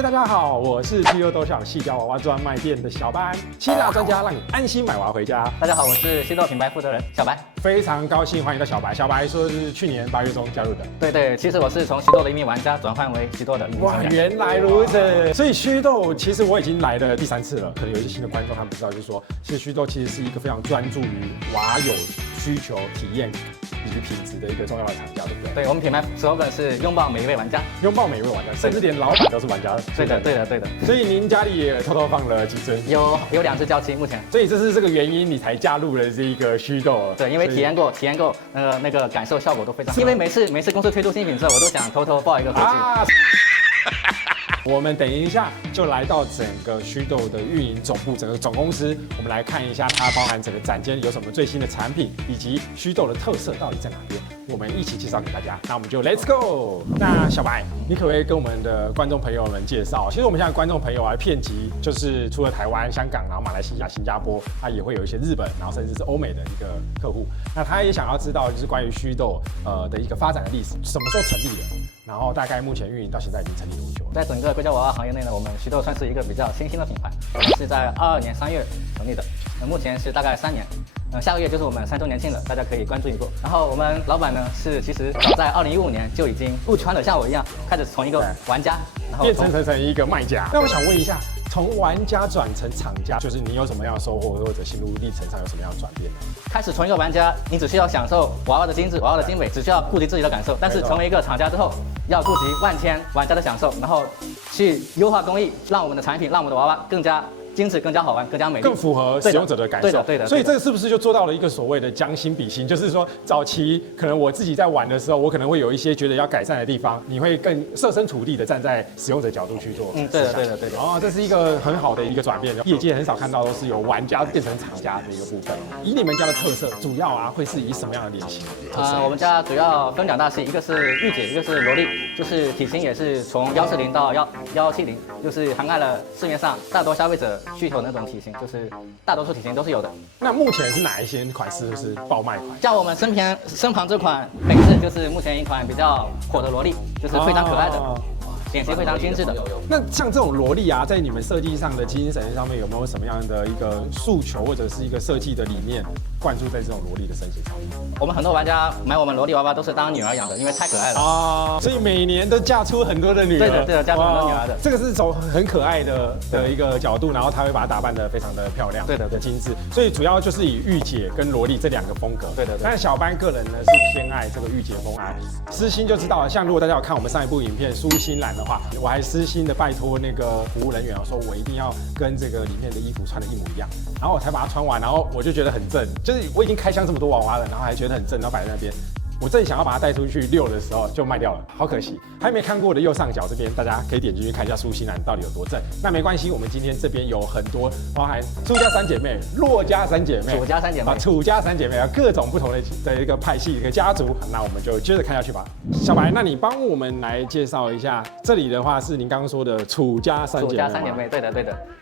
位大家好，我是屁又都想细胶娃娃专卖店的小白，七大专家让你安心买娃回家。大家好，我是祛痘品牌负责人小白。非常高兴欢迎到小白。小白说是去年8月中加入的。对，其实我是从祛痘的一名玩家转换为祛痘的一名哇，玩家。原来如此。所以祛痘其实我已经来了第3次了，可能有一些新的观众他们不知道，就是说，其实祛痘其实是一个非常专注于娃友需求、体验以及品质的一个重要的厂家，对不对？对，我们品牌 slogan 是拥抱每一位玩家，拥抱每一位玩家，甚至连老板都是玩家。对的。所以您家里也偷偷放了几尊？有2只娇妻，目前。所以这是这个原因，你才加入了这一个祛痘。对，因为体验过，那个感受效果都非常好。因为每次公司推出新品之后，我都想偷偷抱一个回去。我们等一下就来到整个祛痘的运营总部，整个总公司，我们来看一下它包含整个展间有什么最新的产品，以及祛痘的特色到底在哪边，我们一起介绍给大家。那我们就 Let's go。那小白，你可不可以跟我们的观众朋友们介绍？其实我们现在观众朋友啊，遍及就是除了台湾、香港，然后马来西亚、新加坡，它也会有一些日本，然后甚至是欧美的一个客户。那他也想要知道就是关于祛痘的一个发展的历史，什么时候成立的？然后大概目前运营到现在已经成立多久？在整个硅胶娃娃行业内呢，我们祛痘算是一个比较新兴的品牌，我们是在22年3月成立的，目前是大概3年。下个月就是我们3周年庆了，大家可以关注一波。然后我们老板呢是其实早在2015年就已经入圈了，像我一样开始从一个玩家，然后变成一个卖家。那我想问一下，从玩家转成厂家，就是你有什么样的收获，或者心路历程上有什么样的转变？开始从一个玩家，你只需要享受娃娃的精致、娃娃的精美，只需要顾及自己的感受。但是成为一个厂家之后，要顾及万千玩家的享受，然后去优化工艺，让我们的产品，让我们的娃娃更加精致、更加好玩、更加美丽，更符合使用者的感受。对的。所以这个是不是就做到了一个所谓的将心比心？就是说，早期可能我自己在玩的时候，我可能会有一些觉得要改善的地方，你会更设身处地的站在使用者角度去做。对的。哦，这是一个很好的一个转变，业界很少看到都是由玩家变成厂家的一个部分。以你们家的特色，主要会是以什么样的脸型？我们家主要分2大系，一个是御姐，一个是萝莉，就是体型也是从140到1170，就是涵盖了市面上大多消费者需求的那种体型，就是大多数体型都是有的。那目前是哪一些款式是爆卖款？像我们身旁这款北式，就是目前一款比较火的萝莉，就是非常可爱的。脸型非常精致的。那像这种萝莉啊，在你们设计上的精神上面，有没有什么样的一个诉求，或者是一个设计的理念，灌注在这种萝莉的身形上面？我们很多玩家买我们萝莉娃娃都是当女儿养的，因为太可爱了啊，所以每年都嫁出很多的女儿。对的，嫁出很多女儿的。这个是走很可爱的一个角度，然后她会把它打扮得非常的漂亮，对的，精致。所以主要就是以御姐跟萝莉这2个风格。对的。但小班个人呢是偏爱这个御姐风爱，私心就知道了。像如果大家有看我们上一部影片舒心兰的话，我还私心的拜托那个服务人员说，我一定要跟这个里面的衣服穿的一模一样，然后我才把它穿完，然后我就觉得很正，就是我已经开箱这么多娃娃了，然后还觉得很正，然后摆在那边。我正想要把它带出去遛的时候就卖掉了，好可惜。还没看过的右上角这边，大家可以点进去看一下舒心兰到底有多正。那没关系，我们今天这边有很多包含苏家3姐妹、骆家3姐妹、楚家3姐妹、楚家3姐妹，各种不同的一个派系、一个家族。那我们就接着看下去吧。小白，那你帮我们来介绍一下，这里的话是您刚刚说的楚家3姐妹。楚家3姐妹，对的。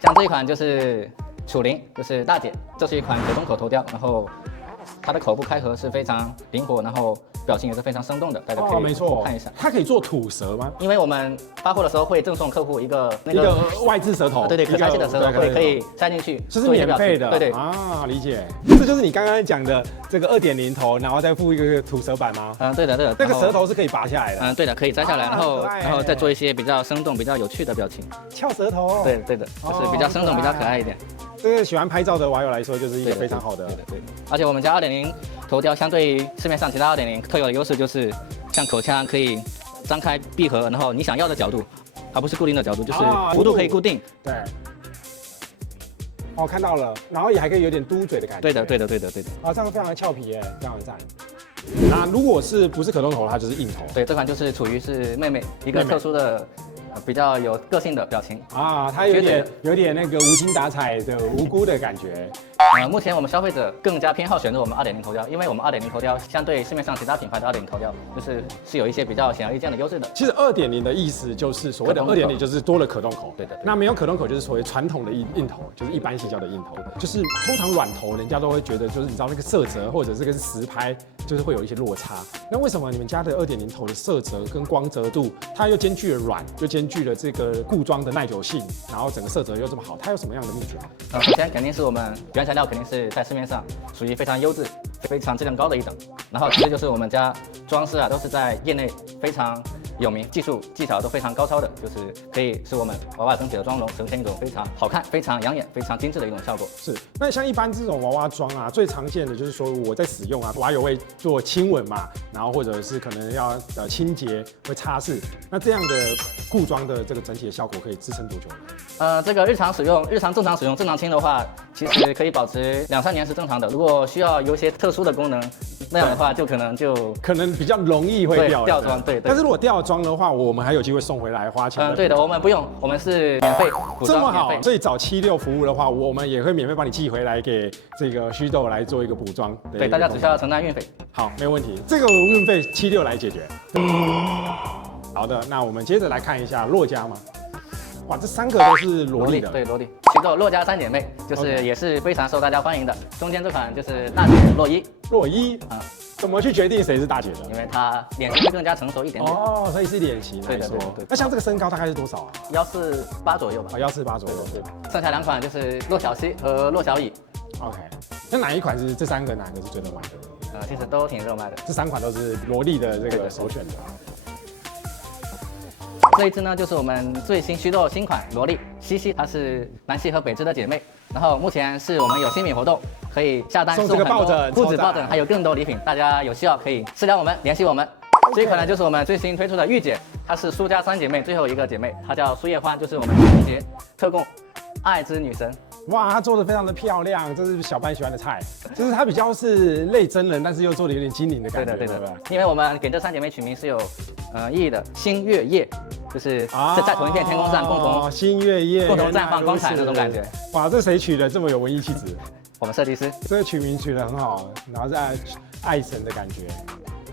像这一款就是楚玲，就是大姐，这是一款手动口头雕，然后它的口部开合是非常灵活，然后表情也是非常生动的，大家可以看一下。它可以做吐舌吗？因为我们发货的时候会赠送客户一个外置舌头，对，可拆卸的舌头可以塞进去，这是免费的。对啊，理解。这就是你刚刚讲的这个2.0头，然后再附一个吐舌板吗？对的。那个舌头是可以拔下来的。对的，可以摘下来，然后再做一些比较生动、比较有趣的表情。翘舌头。对的，就是比较生动、比较可爱一点。这个喜欢拍照的网友来说，就是一个非常好的。对。而且我们家2.0头雕相对于市面上其他2.0特有的优势就是，像口腔可以张开闭合，然后你想要的角度，而不是固定的角度，就是幅度可以固定。对。哦，看到了，然后也还可以有点嘟嘴的感觉。对的。啊，这样非常的俏皮耶，非常的赞。那如果不是可动头，它就是硬头。对，这款就是处于是妹妹一个特殊的。比较有个性的表情啊，它有点那个无精打采的无辜的感觉。目前我们消费者更加偏好选择我们2.0头雕，因为我们2.0头雕相对市面上其他品牌的2.0头雕，是有一些比较显而易见的优势的。其实2.0的意思就是所谓的2.0，就是多了可动口。对的。那没有可动口就是所谓传统的硬头，就是一般矽胶的硬头。就是通常软头，人家都会觉得就是你知道那个色泽或者是跟实拍，就是会有一些落差。那为什么你们家的2.0头的色泽跟光泽度，它又兼具了软，又兼具了这个固装的耐久性，然后整个色泽又这么好，它有什么样的秘诀？首先肯定是我们原材料肯定是在市面上属于非常优质、非常质量高的一等。然后其次就是我们家装饰啊，都是在业内非常有名，技术技巧都非常高超的，就是可以使我们娃娃整体的妆容呈现一种非常好看、非常养眼、非常精致的一种效果。是。那像一般这种娃娃妆啊，最常见的就是说我在使用啊，娃友会做亲吻嘛，然后或者是可能要清洁、会擦拭。那这样的固装的这个整体的效果可以支撑多久呢？这个日常使用、正常使用、正常清的话，其实可以保持2、3年是正常的。如果需要有一些特殊的功能，那样的话就可能比较容易会掉妆。对。但是如果掉妆的话，我们还有机会送回来花钱。对的，我们不用，我们是免费补妆。这么好，所以找76服务的话，我们也会免费帮你寄回来给这个祛痘来做一个补妆。对，大家只需要承担运费。好，没有问题，这个运费76来解决。好的，那我们接着来看一下洛家嘛。哇，这3个都是萝莉的。对，萝莉。祛痘洛家3姐妹，就是也是非常受大家欢迎的。中间这款就是大姐洛伊。洛伊。怎么去决定谁是大姐的？因为她脸型会更加成熟一点点。哦，所以是脸型来说。对。那像这个身高大概是多少啊？148左右吧。148左右。对。剩下2款就是洛小西和洛小乙。OK。那哪一款是这3个哪个是最热卖的？其实都挺热卖的。这3款都是萝莉的这个首选的。这一支呢，就是我们最新祛痘新款萝莉西西，它是南希和北芝的姐妹。然后目前是我们有新品活动，可以下单送这个抱枕、不止抱枕，还有更多礼品。大家有需要可以私聊我们，联系我们。这一款呢，就是我们最新推出的御姐，她是苏家3姐妹最后一个姐妹，她叫苏叶欢，就是我们情人节特供爱之女神。哇，她做的非常的漂亮，这是小班喜欢的菜。就是她比较是类真人，但是又做的有点精灵的感觉。对的。因为我们给这3姐妹取名是有意义的，星月夜，就是在同一片天空上共同星月夜共同绽放光彩那种感觉。哇，这谁取的这么有文艺气质？我们设计师。这个取名取得很好，然后是爱神的感觉。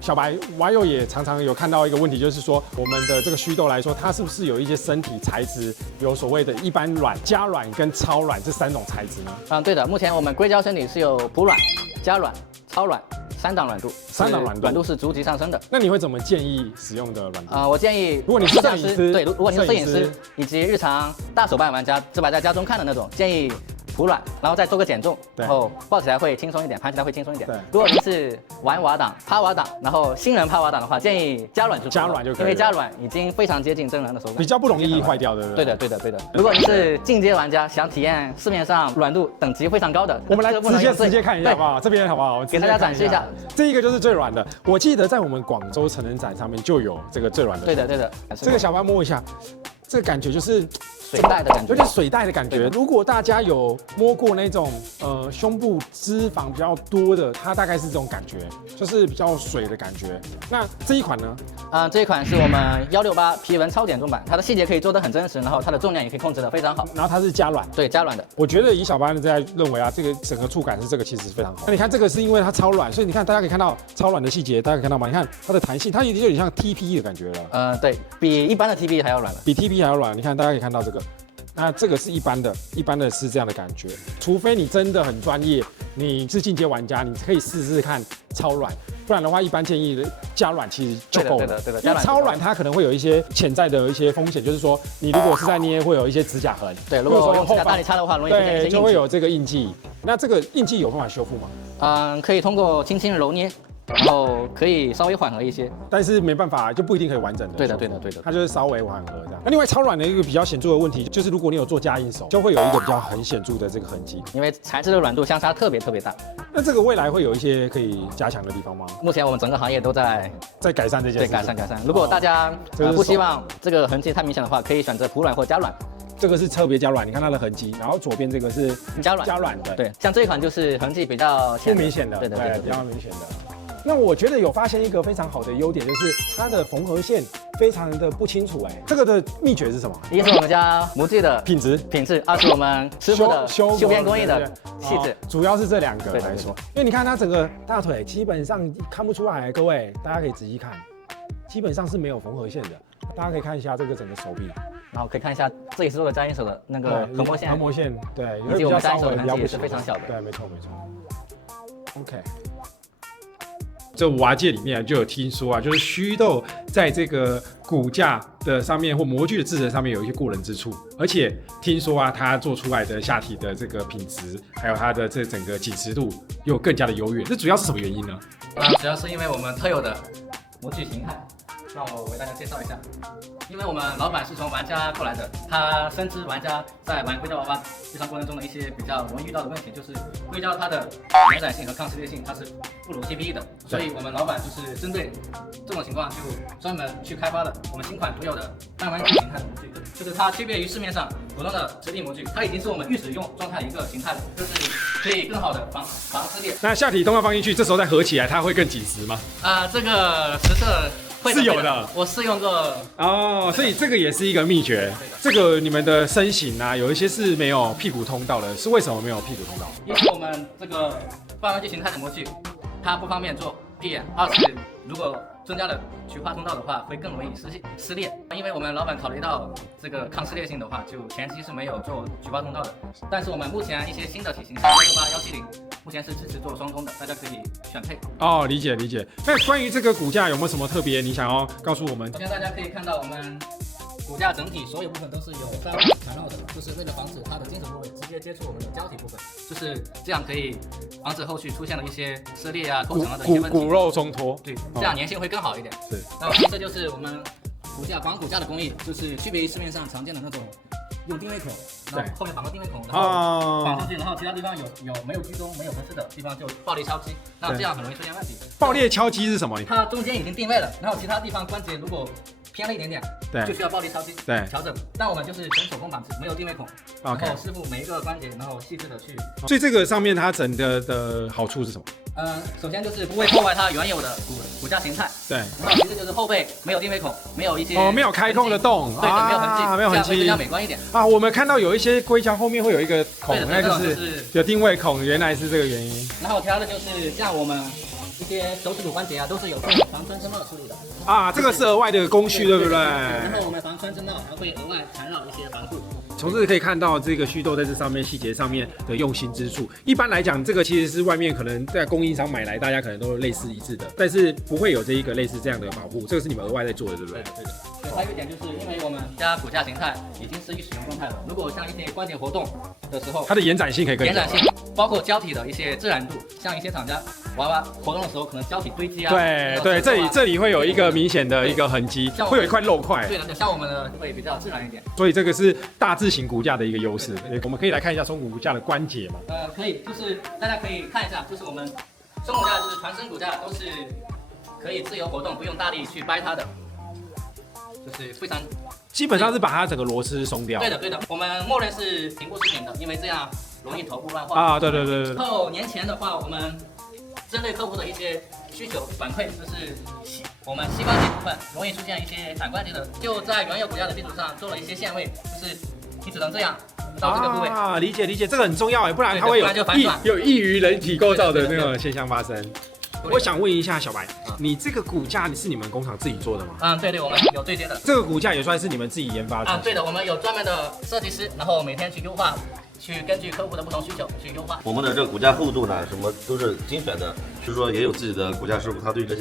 小白网友也常常有看到一个问题，就是说我们的这个祛痘来说，它是不是有一些身体材质有所谓的一般软、加软跟超软这3种材质呢？对的，目前我们硅胶身体是有普软、加软、超软3档软度，3档软度是逐级上升的。那你会怎么建议使用的软度？我建议，如果你是摄影师，对，如果你是摄影师以及日常大手办玩家，只摆在家中看的那种，建议普软，然后再做个减重，然后抱起来会轻松一点，盘起来会轻松一点。如果您是玩娃档、趴娃档，然后新人趴娃档的话，建议加软就可以，因为加软已经非常接近真人的手感，比较不容易坏掉，对不对？对的。如果你是进阶玩家，想体验市面上软度等级非常高的，我们来直接看一下好不好？这边好不好？给大家展示一下，这一个就是最软的。我记得在我们广州成人展上面就有这个最软的。对的。这个小白摸一下，这个感觉就是水袋的感觉，有点水袋的感觉。如果大家有摸过那种胸部脂肪比较多的，它大概是这种感觉，就是比较水的感觉。那这一款呢？这一款是我们168皮纹超减重版，它的细节可以做得很真实，然后它的重量也可以控制得非常好。然后它是加软，对，加软的。我觉得以小班在认为啊，这个整个触感是这个其实非常好。那你看这个是因为它超软，所以你看大家可以看到超软的细节，大家可以看到吗？你看它的弹性，它有点像 TP 的感觉了。对，比一般的 TP 还要软了，比 TP 还要软。你看大家可以看到这个。那这个是一般的是这样的感觉，除非你真的很专业，你是进阶玩家，你可以试试看超软，不然的话，一般建议加软其实就够了。对的。因为超软它可能会有一些潜在的一些风险，就是说你如果是在捏，会有一些指甲痕。对，如果用指甲大力擦的话，容易出现一些印记。就会有这个印记。那这个印记有办法修复吗？可以通过轻轻揉捏。然后可以稍微缓和一些，但是没办法，就不一定可以完整的。对的，它就是稍微缓和这样。那另外超软的一个比较显著的问题，就是如果你有做加印手，就会有一个比较很显著的这个痕迹，因为材质的软度相差特别大。那这个未来会有一些可以加强的地方吗？目前我们整个行业都在改善这件事。对，改善。如果大家不希望这个痕迹太明显的话，可以选择普软或加软。这个是特别加软，你看它的痕迹，然后左边这个是加软的。对，像这一款就是痕迹比较不明显的，对，比较明显的。那我觉得有发现一个非常好的优点，就是它的缝合线非常的不清楚哎。这个的秘诀是什么？一是我们家模具的品质，二是我们师傅的修边工艺的细致。主要是这2个对来说，因为你看它整个大腿基本上看不出来，各位大家可以仔细看，基本上是没有缝合线的。大家可以看一下这个整个手臂，然后可以看一下这里是做的粘银手的那个横膜线，横膜线对，以及我们粘银手的比较痕迹也是非常小的。对，没错。OK。这瓦界里面就有听说啊，就是虚豆在这个骨架的上面或模具的制成上面有一些过人之处，而且听说啊，它做出来的下体的这个品质，还有它的这整个紧实度又更加的优越。这主要是什么原因呢？主要是因为我们特有的模具形态。让我为大家介绍一下，因为我们老板是从玩家过来的，他深知玩家在玩硅胶娃娃日常过程中的一些比较容易遇到的问题，就是硅胶它的延展性和抗撕裂性它是不如 TPE 的，所以我们老板就是针对这种情况就专门去开发了我们新款独有的半弯曲形态的模具，就是它区别于市面上普通的直立模具，它已经是我们预使用状态的一个形态了，就是可以更好的防撕裂。那下体动要放进去，这时候再合起来，它会更紧实吗？这个实测。是有的，我试用过哦，所以这个也是一个秘诀。这个你们的身形啊，有一些是没有屁股通道的，是为什么没有屁股通道？因为我们这个半弯曲形态的模具，它不方便做闭眼，二是如果增加了菊花通道的话，会更容易撕裂。因为我们老板考虑到这个抗撕裂性的话，就前期是没有做菊花通道的。但是我们目前一些新的体型，像168、170，目前是支持做双通的，大家可以选配。哦，理解。那关于这个骨架有没有什么特别你想要告诉我们？首先大家可以看到我们骨架整体所有部分都是有3米缠绕的，就是为了防止它的金属部位直接接触我们的胶体部分，就是这样可以防止后续出现了一些撕裂啊、抠层啊的一些问题。骨肉冲脱，对，这样粘性会更好一点。是。然后其次就是我们绑骨架的工艺，就是区别于市面上常见的那种用定位孔，然后后面绑个定位孔，然后绑上去，然后其他地方有没有居中、没有合适的地方就爆裂敲击，那这样很容易出现问题。爆裂敲击是什么？它中间已经定位了，然后其他地方关节如果偏了一点点，对，就需要暴力敲击，对，调整。但我们就是全手工绑制，没有定位孔，然后师傅每一个关节，然后细致的去。所以这个上面它整个的好处是什么？首先就是不会破坏它原有的骨架形态，对。然后其次就是后背没有定位孔，没有一些没有开孔的洞，对的，没有痕迹，没有痕迹，比较美观一点。我们看到有一些硅胶后面会有一个孔，那就是有定位孔，原来是这个原因。然后其他的就是像我们一些手指骨关节啊，都是有做防穿针帽处理的。这个是额外的工序，对不对？然后我们防穿针帽还会额外缠绕一些防护。从这可以看到这个祛痘在这上面细节上面的用心之处。一般来讲，这个其实是外面可能在供应商买来，大家可能都类似一致的，但是不会有这一个类似这样的保护。这个是你们额外在做的，对不对？对的。对，还有一点就是因为我们家骨架形态已经是预使用状态了，如果像一些关节活动的时候，它的延展性可以更延展性，包括胶体的一些自然度，像一些厂家娃娃活动的时候，可能胶体堆积啊。对，这里会有一个明显的一个痕迹，会有一块肉块。对的，像我们的会比较自然一点。所以这个是大字型骨架的一个优势。我们可以来看一下松骨架的关节嘛？可以，就是大家可以看一下，就是我们松骨架就是全身骨架都是可以自由活动，不用大力去掰它的。就是非常，基本上是把它整个螺丝松掉。对的，我们默认是平过式点的，因为这样容易头部乱画。对。然后年前的话，我们针对客户的一些需求反馈，就是我们膝关节部分容易出现一些反关节的，就在原有骨架的基础上做了一些限位，就是你只能这样到这个部位。理解，这个很重要不然它会有异于人体构造的那个现象发生。我想问一下小白，你这个骨架是你们工厂自己做的吗？对，我们有对接的。这个骨架也算是你们自己研发的？对的，我们有专门的设计师，然后每天去优化，去根据客户的不同需求去优化。我们的这个骨架厚度呢，什么都是精选的，就是说也有自己的骨架师傅，他对这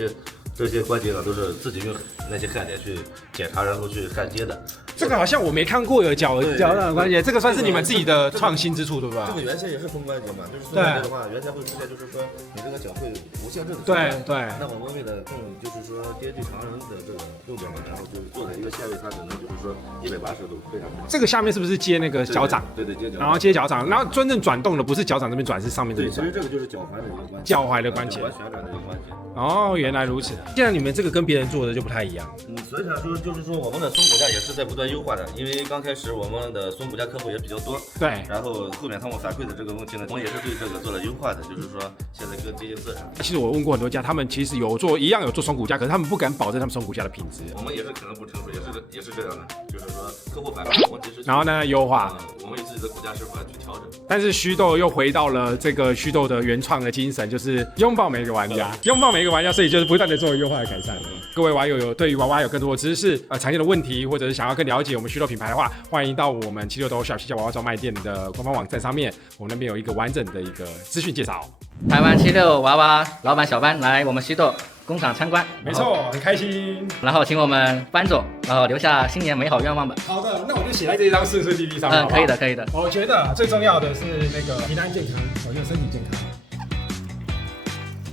些关节呢都是自己用那些焊点去检查，然后去焊接的。这个好像我没看过有脚掌的关节，这个算是你们自己的创新之处，对吧？这个原先也是分关节嘛，就是分关节的话，原先会出现就是说你这个脚会无限制的。对。那我们为了更就是说接近常人的这个右边嘛，然后就是做的一个限位，它只能就是说180度非常正。这个下面是不是接那个脚掌？对，接脚掌。然后接脚掌，然后真正转动的不是脚掌这边转，是上面这边转。其实这个就是脚踝的一个关节。脚踝的关节。旋转的一个关节。哦，原来如此。现在你们这个跟别人做的就不太一样。所以想说就是说我们的松骨架也是在不断优化的，因为刚开始我们的松骨架客户也比较多，对。然后后面他们反馈的这个问题呢，我们也是对这个做了优化的，就是说现在更接近自然。其实我问过很多家，他们其实有做松骨架，可是他们不敢保证他们松骨架的品质。我们也是可能不成熟，也是这样的，就是说客户反馈我们其实然后呢优化，我们有自己的骨架师傅来去调整。但是虚豆又回到了这个虚豆的原创的精神，就是拥抱每个玩家，拥抱每个玩家，所以就是不断的做优化和改善。各位网友有对于娃娃有更多的知识，常见的问题，或者是想要更了解我们虚豆品牌的话，欢迎到我们76小西家娃娃专卖店的官方网站上面，我们那边有一个完整的一个资讯介绍。台湾76娃娃老板小班来我们虚豆工厂参观，没错，很开心。然后请我们班总，然后留下新年美好愿望吧。好的，那我就写在这张顺顺利利上面。可以的，可以的。我觉得最重要的是那个平安健康，我觉得身体健康。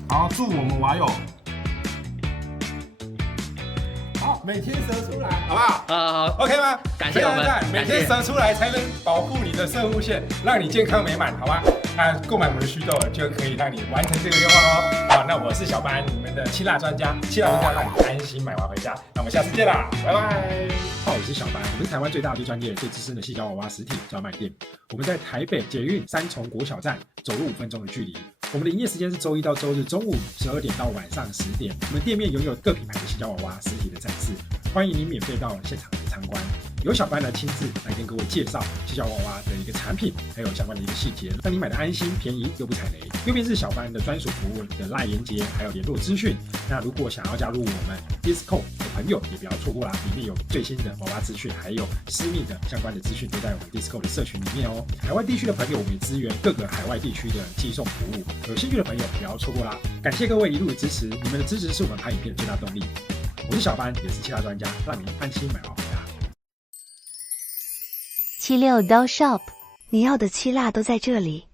好，祝我们娃友好每天折出来，好不好？好 ，OK 吗？感谢我们，每天折出来才能保护你的射护线，让你健康美满，好吗？那购买我们的虚豆就可以让你完成这个愿望哦。好，那我是小班，你们的7辣专家，7辣专家让你安心买娃回家。那我们下次见啦，拜拜。我是小班，我们是台湾最大、最专业、最资深的矽胶娃娃实体专卖店。我们在台北捷运三重国小站走路5分钟的距离。我们的营业时间是周一到周日中午12点到晚上10点。我们店面拥有各品牌的矽胶娃娃实体的展示，欢迎您免费到现场来参观。由小班来亲自来跟各位介绍矽胶娃娃的一个产品，还有相关的一个细节，让你买的安心、便宜又不踩雷。右边是小班的专属服务的LINE连结，还有联络资讯。那如果想要加入我们 Discord 的朋友，也不要错过啦，里面有最新的娃娃资讯，还有私密的相关的资讯都在我们 Discord 的社群里面哦。海外地区的朋友，我们也支援各个海外地区的寄送服务，有兴趣的朋友不要错过啦。感谢各位一路的支持，你们的支持是我们拍影片的最大动力。我是小班，也是7辣专家，让您安心买娃回家。76 Doll Shop，你要的7辣都在这里。